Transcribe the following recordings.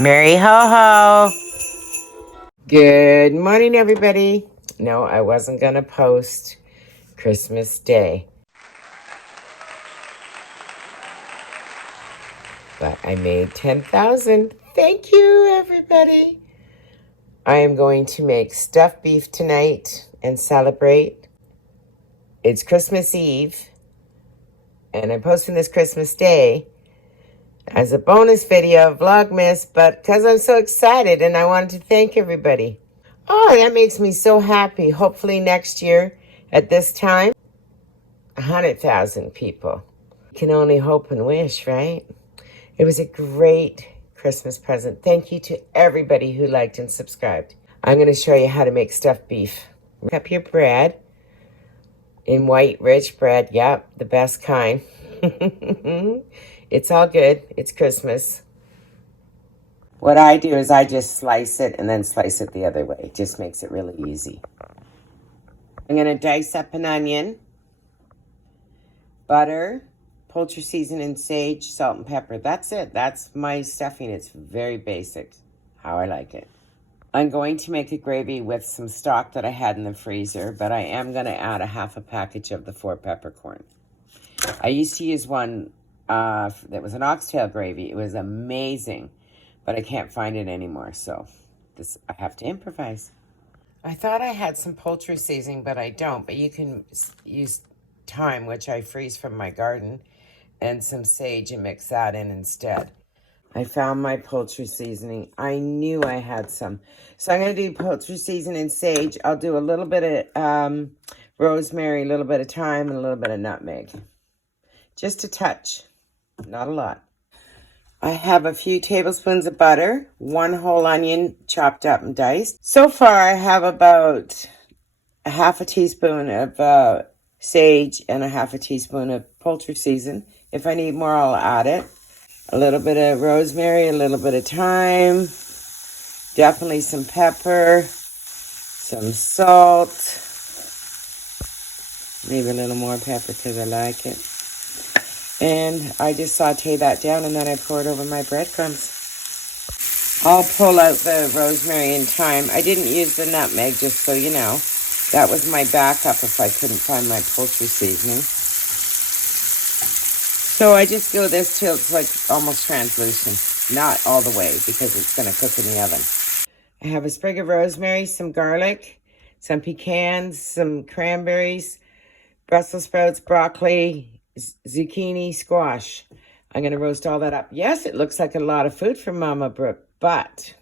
Merry ho ho! Good morning, everybody. No, I wasn't gonna post Christmas Day, but I made 10,000. Thank you, everybody. I am going to make stuffed beef tonight and celebrate. It's Christmas Eve, and I'm posting this Christmas Day as a bonus video of Vlogmas, but because I'm so excited and I wanted to thank everybody. Oh, that makes me so happy. Hopefully next year at this time, 100,000 people. You can only hope and wish, right? It was a great Christmas present. Thank you to everybody who liked and subscribed. I'm going to show you how to make stuffed beef. Prep your bread in white rich bread. Yep, the best kind. It's all good. It's Christmas. What I do is I just slice it and then slice it the other way. It just makes it really easy. I'm going to dice up an onion, butter, poultry seasoning, sage, salt, and pepper. That's it. That's my stuffing. It's very basic, how I like it. I'm going to make a gravy with some stock that I had in the freezer, but I am going to add a half a package of the 4 peppercorn. I used to use one that was an oxtail gravy. It was amazing, but I can't find it anymore, so I have to improvise. I thought I had some poultry seasoning, but I don't. But you can use thyme, which I freeze from my garden, and some sage and mix that in instead. I found my poultry seasoning. I knew I had some. So I'm going to do poultry seasoning and sage. I'll do a little bit of rosemary, a little bit of thyme, and a little bit of nutmeg. Just a touch, not a lot. I have a few tablespoons of butter, 1 whole onion chopped up and diced. So far, I have about a half a teaspoon of sage and a half a teaspoon of poultry season. If I need more, I'll add it. A little bit of rosemary, a little bit of thyme, definitely some pepper, some salt, maybe a little more pepper because I like it. And I just saute that down and then I pour it over my breadcrumbs. I'll pull out the rosemary and thyme. I didn't use the nutmeg, just so you know. That was my backup if I couldn't find my poultry seasoning. So I just do this till it's like almost translucent. Not all the way because it's going to cook in the oven. I have a sprig of rosemary, some garlic, some pecans, some cranberries, Brussels sprouts, broccoli, zucchini, squash. I'm going to roast all that up. Yes, it looks like a lot of food for Mama Brooke, but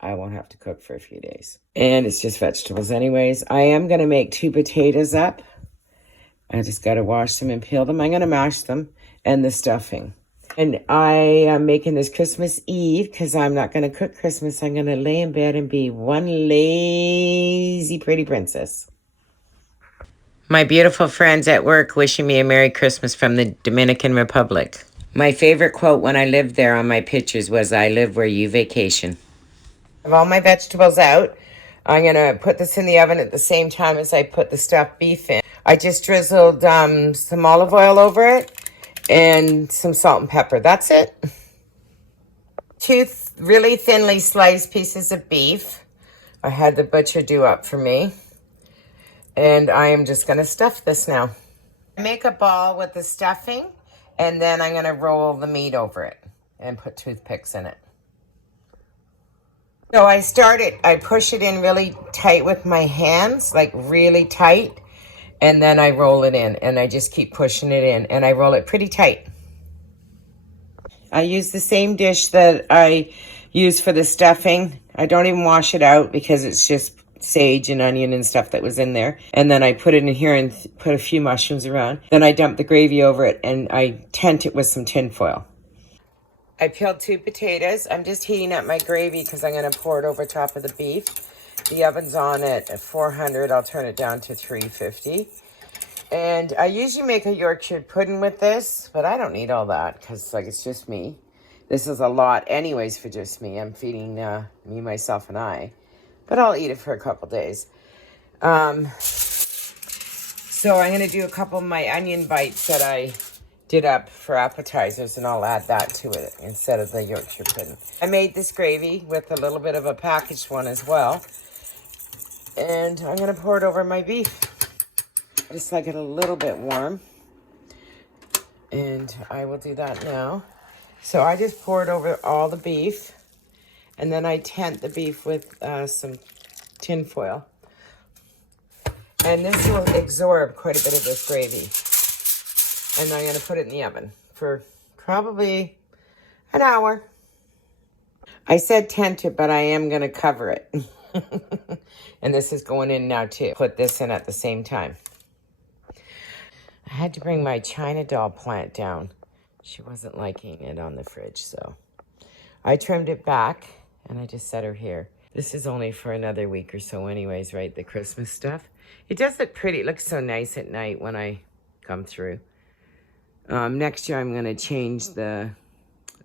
I won't have to cook for a few days. And it's just vegetables anyways. I am going to make 2 potatoes up. I just got to wash them and peel them. I'm going to mash them and the stuffing. And I am making this Christmas Eve because I'm not going to cook Christmas. I'm going to lay in bed and be one lazy pretty princess. My beautiful friends at work wishing me a Merry Christmas from the Dominican Republic. My favorite quote when I lived there on my pictures was, "I live where you vacation." I have all my vegetables out. I'm going to put this in the oven at the same time as I put the stuffed beef in. I just drizzled some olive oil over it and some salt and pepper. That's it. 2 really thinly sliced pieces of beef. I had the butcher do up for me. And I am just going to stuff this now. Make a ball with the stuffing, and then I'm going to roll the meat over it and put toothpicks in it. So I push it in really tight with my hands, like really tight, and then I roll it in, and I just keep pushing it in, and I roll it pretty tight. I use the same dish that I use for the stuffing. I don't even wash it out because it's just sage and onion and stuff that was in there. And then I put it in here and put a few mushrooms around. Then I dump the gravy over it and I tent it with some tin foil. I peeled 2 potatoes. I'm just heating up my gravy because I'm going to pour it over top of the beef. The oven's on at 400. I'll turn it down to 350. And I usually make a Yorkshire pudding with this, but I don't need all that because it's just me. This is a lot anyways for just me. I'm feeding me, myself, and I. But I'll eat it for a couple days. So I'm going to do a couple of my onion bites that I it up for appetizers, and I'll add that to it instead of the Yorkshire pudding. I made this gravy with a little bit of a packaged one as well. And I'm going to pour it over my beef. I just like it a little bit warm. And I will do that now. So I just poured over all the beef. And then I tent the beef with some tin foil. And this will absorb quite a bit of this gravy. And I'm going to put it in the oven for probably an hour. I said tent it, but I am going to cover it. And this is going in now too. Put this in at the same time. I had to bring my China doll plant down. She wasn't liking it on the fridge, so I trimmed it back and I just set her here. This is only for another week or so anyways, right? The Christmas stuff. It does look pretty. It looks so nice at night when I come through. Next year I'm going to change the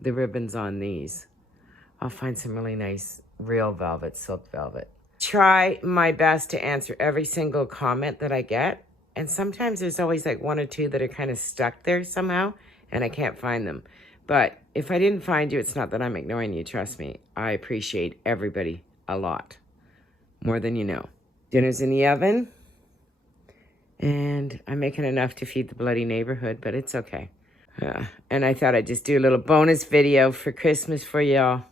ribbons on these. I'll find some really nice real velvet, silk velvet. Try my best to answer every single comment that I get. And sometimes there's always like one or two that are kind of stuck there somehow, and I can't find them. But if I didn't find you, it's not that I'm ignoring you, trust me. I appreciate everybody a lot. More than you know. Dinner's in the oven. And I'm making enough to feed the bloody neighborhood, but it's okay. And I thought I'd just do a little bonus video for Christmas for y'all.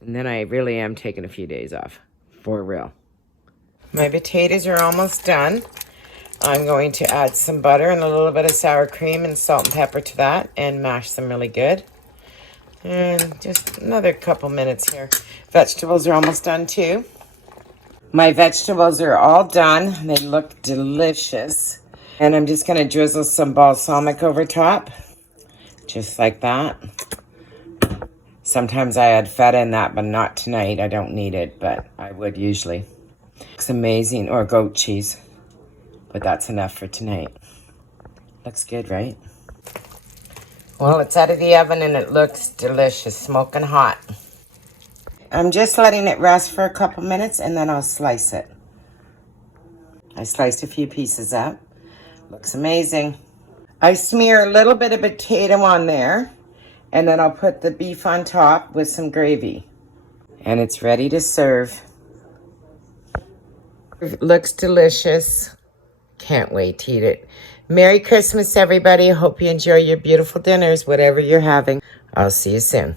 And then I really am taking a few days off. For real. My potatoes are almost done. I'm going to add some butter and a little bit of sour cream and salt and pepper to that and mash them really good. And just another couple minutes here. Vegetables are almost done too. My vegetables are all done. They look delicious. And I'm just going to drizzle some balsamic over top. Just like that. Sometimes I add feta in that, but not tonight. I don't need it, but I would usually. Looks amazing. Or goat cheese. But that's enough for tonight. Looks good, right? Well, it's out of the oven and it looks delicious, smoking hot. I'm just letting it rest for a couple minutes and then I'll slice it. I sliced a few pieces up. Looks amazing. I smear a little bit of potato on there and then I'll put the beef on top with some gravy. And it's ready to serve. It looks delicious. Can't wait to eat it. Merry Christmas, everybody. Hope you enjoy your beautiful dinners, whatever you're having. I'll see you soon.